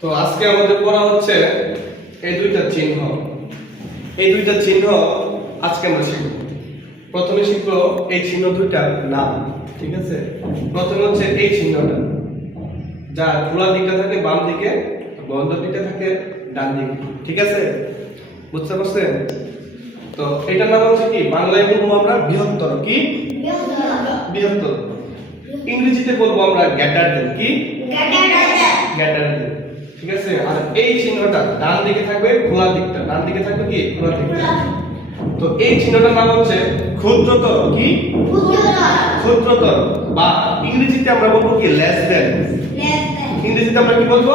তো আজকে আমাদের পড়া হচ্ছে এই দুইটা চিহ্ন। এই দুইটা চিহ্ন আজকে আমরা শিখব। প্রথমে শিখব এই চিহ্ন দুইটার নাম। ঠিক আছে, প্রথমে হচ্ছে এই চিহ্নটা, যা খোলা দিকটা থাকে বাম দিকে, বন্ধ দিকটা থাকে ডান দিকে। ঠিক আছে, বুঝতে পারছেন? তো এটার নাম হচ্ছে কি, বাংলায় বলবো আমরা বৃহত্তর। কি বৃহত্তর? ইংরেজিতে বলবো আমরা গ্রেটার দেন। কি গ্রেটার দেন। ঠিক আছে, আর এই চিহ্নটা ডান দিকে থাকবে খোলা দিকটা, ডান দিকে থাকবে কি খোলা দিকটা। তো এই চিহ্নটার নাম হচ্ছে ক্ষুদ্রতর। কি ক্ষুদ্রতর, বা ইংরেজিতে আমরা বলবো কি লেস দেন। ইংরেজিতে আমরা কি বলবো?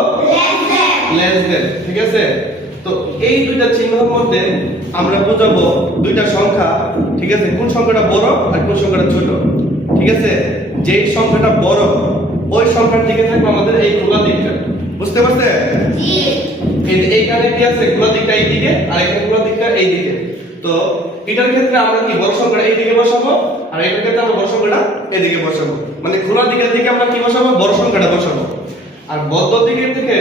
Less than. ঠিক আছে, তো এই দুইটা চিহ্নের মধ্যে আমরা বোঝাবো দুইটা সংখ্যা। ঠিক আছে, কোন সংখ্যাটা বড় আর কোন সংখ্যাটা ছোট। ঠিক আছে, যেই সংখ্যাটা বড় ওই সংখ্যার দিকে থাকবে আমাদের এই খোলা দিকটা। বুঝতে পারছেন? জি। এইখানে কি আছে, খোলা দিকটা এই দিকে আর এখানে খোলা দিকটা এই দিকে। তো এটার ক্ষেত্রে আমরা কি বড় সংখ্যাটা এই দিকে বসাবো, আর এটার ক্ষেত্রে আমরা বড় সংখ্যাটা এদিকে বসাবো। মানে খোলা দিকের দিকে আমরা কি বসাবো? বড় সংখ্যাটা বসাবো। আর বদ্ধ দিকের দিকে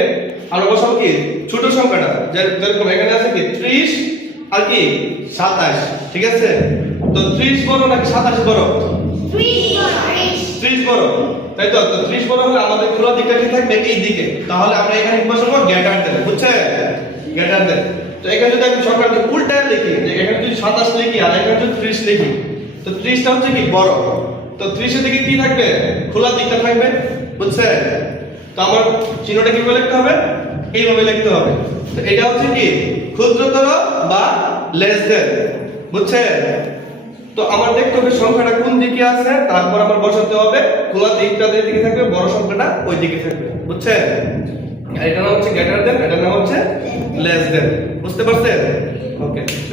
আমরা বসাবো কি ছোট সংখ্যাটা। যেরকম এখানে আছে কি 30 আর কি 27। ঠিক আছে, তো 30 বড় নাকি 27 বড়? 30 বড়, তাই তো? তো 30 বড় হলে আমাদের খোলা দিকটা কি থাকবে এই দিকে। তাহলে আমরা এখানে কি বসাবো? Greater than. বুঝছেন? Greater than. তো এখানে যদি আমি সংখ্যাটা উল্টা লিখি, যে এখানে যদি 27 লিখি আর এখানে যদি 30 লিখি, তো 30 টা হচ্ছে কি বড়। তো 30 এর দিকে কি থাকবে? খোলা দিকটা থাকবে। বুঝছেন? তো আমার চিহ্নটা কিভাবে লিখতে হবে? এইভাবে লিখতে হবে। তো এটা হচ্ছে কি ক্ষুদ্রতর বা লেস দেন। বুঝছেন? তো আমার দেখতে হবে সংখ্যাটা কোন দিকে আছে, তারপর আমার বসাতে হবে খোলা দিকটা যেই দিকে থাকবে, বড় সংখ্যাটা ওই দিকে থাকবে। বুঝছেন? এটার নাম হচ্ছে গ্রেটার দেন, এটার নাম হচ্ছে লেস দেন। বুঝতে পারছেন? ওকে।